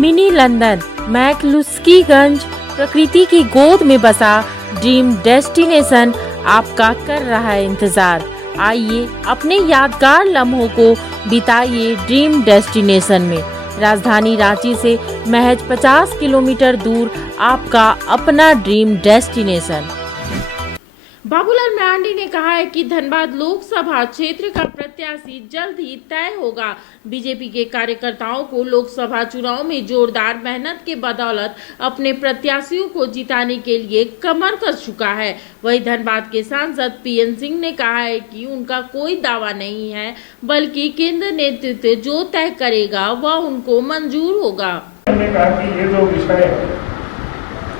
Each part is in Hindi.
मिनी लंदन मैक्लुस्कीगंज प्रकृति की गोद में बसा ड्रीम डेस्टिनेशन आपका कर रहा है इंतजार। आइए अपने यादगार लम्हों को बिताइए ड्रीम डेस्टिनेशन में। राजधानी रांची से महज 50 किलोमीटर दूर आपका अपना ड्रीम डेस्टिनेशन। बाबूलाल मरांडी ने कहा है कि धनबाद लोकसभा क्षेत्र का प्रत्याशी जल्द ही तय होगा। बीजेपी के कार्यकर्ताओं को लोकसभा चुनाव में जोरदार मेहनत के बदौलत अपने प्रत्याशियों को जिताने के लिए कमर कस चुका है। वहीं धनबाद के सांसद पीएन सिंह ने कहा है कि उनका कोई दावा नहीं है, बल्कि केंद्र नेतृत्व जो तय करेगा वह उनको मंजूर होगा। हमने कहा कि ये जो विषय है,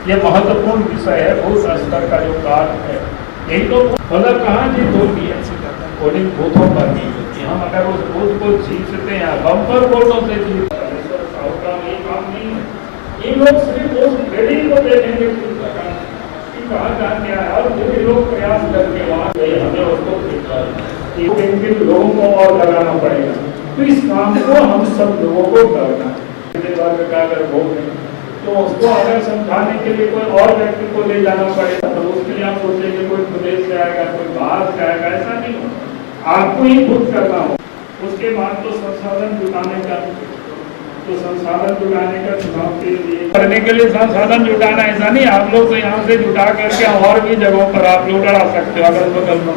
ये महत्वपूर्ण विषय है, बहुत स्तर का जो कार्य है, यही तो मतलब कहाँ जी बोल दिया पोलिंग बूथों पर कि हम अगर उस बूथ को जीतते हैं बम्पर वोटों से जीतते हैं, ये काम नहीं है। ये लोग सिर्फ उस रेडी को देखेंगे कि कहाँ जा क्या है, और भी लोग प्रयास करके वहाँ गए, हमें उसको किन लोगों को और लगाना पड़ेगा। तो इस काम को हम सब लोगों को करना है। अगर वोट है तो उसको अगर समझाने के लिए कोई और व्यक्ति को ले जाना पड़ेगा, तो उसके लिए आप सोचेंगे कोई प्रदेश से आएगा, कोई बाहर से आएगा, ऐसा नहीं हो, आपको ही खुद करना हो। उसके बाद तो संसाधन जुटाने का चुनाव के लिए करने के लिए संसाधन जुटाना, ऐसा नहीं आप लोग तो यहाँ से जुटा करके और भी जगहों पर आप लोग लड़ा सकते हो, अगल बगल में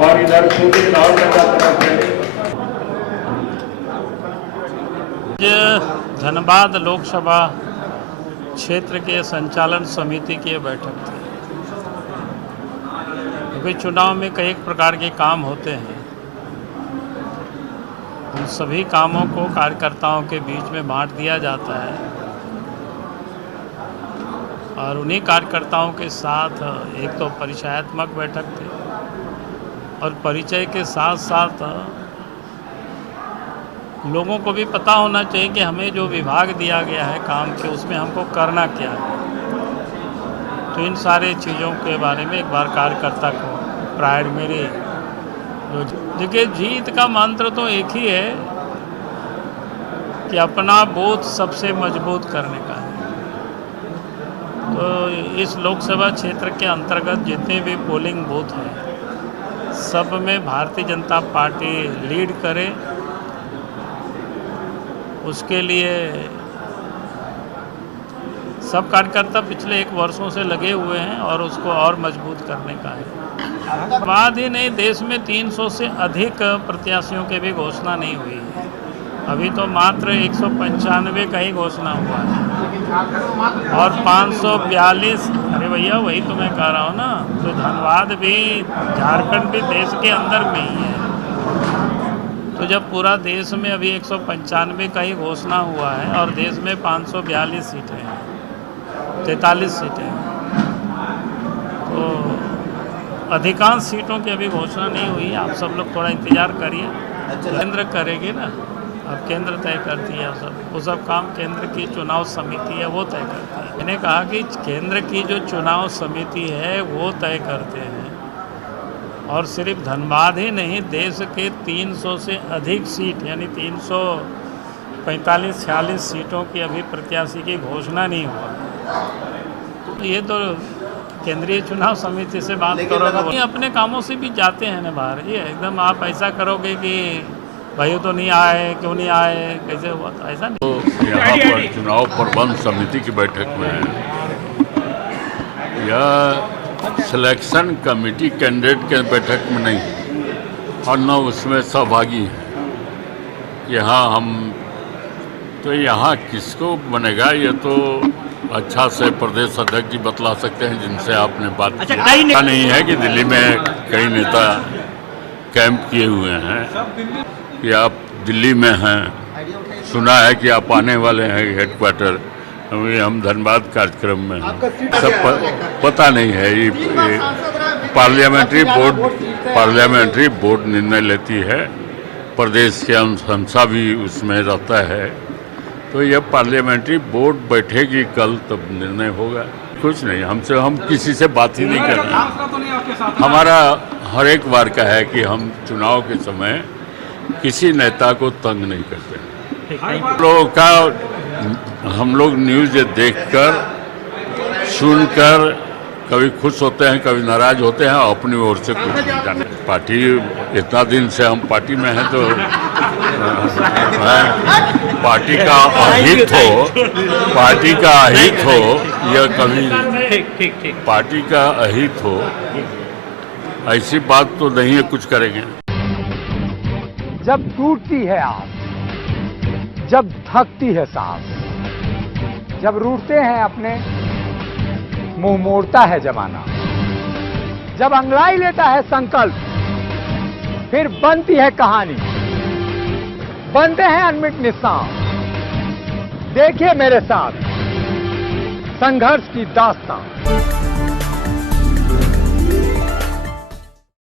और इधर छोटी और जगह। धनबाद लोकसभा क्षेत्र के संचालन समिति की बैठक थी। क्योंकि चुनाव में कई प्रकार के काम होते हैं, उन सभी कामों को कार्यकर्ताओं के बीच में बांट दिया जाता है और उन्हीं कार्यकर्ताओं के साथ एक तो परिचयात्मक बैठक थी और परिचय के साथ साथ लोगों को भी पता होना चाहिए कि हमें जो विभाग दिया गया है काम के, उसमें हमको करना क्या है। तो इन सारे चीज़ों के बारे में एक बार कार्यकर्ता को प्राइमरी देखिए, जीत का मंत्र तो एक ही है कि अपना बूथ सबसे मजबूत करने का है। तो इस लोकसभा क्षेत्र के अंतर्गत जितने भी पोलिंग बूथ हैं, सब में भारतीय जनता पार्टी लीड करे, उसके लिए सब कार्यकर्ता पिछले 1 वर्षों से लगे हुए हैं और उसको और मजबूत करने का है। बाद ही नहीं, देश में 300 से अधिक प्रत्याशियों की भी घोषणा नहीं हुई है। अभी तो मात्र 195 का ही घोषणा हुआ है और 542। अरे भैया, वही तो मैं कह रहा हूँ ना। तो धनबाद भी, झारखंड भी देश के अंदर में ही है। तो जब पूरा देश में अभी 195 का ही घोषणा हुआ है और देश में 542 सीटें हैं, 43 सीटें हैं, तो अधिकांश सीटों की अभी घोषणा नहीं हुई है। आप सब लोग थोड़ा इंतज़ार करिए, केंद्र करेगी ना। अब केंद्र तय करती है वो सब काम। केंद्र की चुनाव समिति है, वो तय करती है। मैंने कहा कि केंद्र की जो चुनाव समिति है वो तय करते हैं, और सिर्फ धनबाद ही नहीं, देश के 300 से अधिक सीट यानी 345-46 सीटों की अभी प्रत्याशी की घोषणा नहीं हुआ। तो ये तो केंद्रीय चुनाव समिति से बात करोगे, अपने कामों से भी जाते हैं ना बाहर। ये एकदम आप ऐसा करोगे कि भाई तो नहीं आए, क्यों नहीं आए, कैसे हुआ, तो ऐसा नहीं। तो यहाँ पर चुनाव प्रबंध समिति की बैठक में यह सिलेक्शन कमेटी कैंडिडेट के बैठक में नहीं और न उसमें सहभागी हैं। यहाँ हम तो यहाँ किसको बनेगा, ये तो अच्छा से प्रदेश अध्यक्ष जी बतला सकते हैं, जिनसे आपने बात की। ऐसा नहीं है कि दिल्ली में कई नेता कैंप किए हुए हैं कि आप दिल्ली में हैं, सुना है कि आप आने वाले हैं हेडक्वार्टर, हम धनबाद कार्यक्रम में हैं, सब पता नहीं है। ये पार्लियामेंट्री बोर्ड निर्णय लेती है, प्रदेश के अनुशंसा भी उसमें रहता है। तो यह पार्लियामेंट्री बोर्ड बैठेगी कल, तब निर्णय होगा। कुछ नहीं, हम किसी से बात ही नहीं कर रहे। हमारा हर एक बार का है कि हम चुनाव के समय किसी नेता को तंग नहीं करते। लोगों का हम लोग न्यूज़ देखकर सुनकर कभी खुश होते हैं, कभी नाराज होते हैं, अपनी ओर से कुछ नहीं जाने। पार्टी इतना दिन से हम पार्टी में हैं तो पार्टी का अहित हो यह कभी पार्टी का अहित हो ऐसी बात तो नहीं है कुछ करेंगे। जब टूटती है आस, जब थकती है सांस, जब रूठते हैं अपने मुंह मोड़ता है जमाना, जब अंगड़ाई लेता है संकल्प, फिर बनती है कहानी, बनते हैं अनमिट निशान। देखिए मेरे साथ संघर्ष की दास्तां।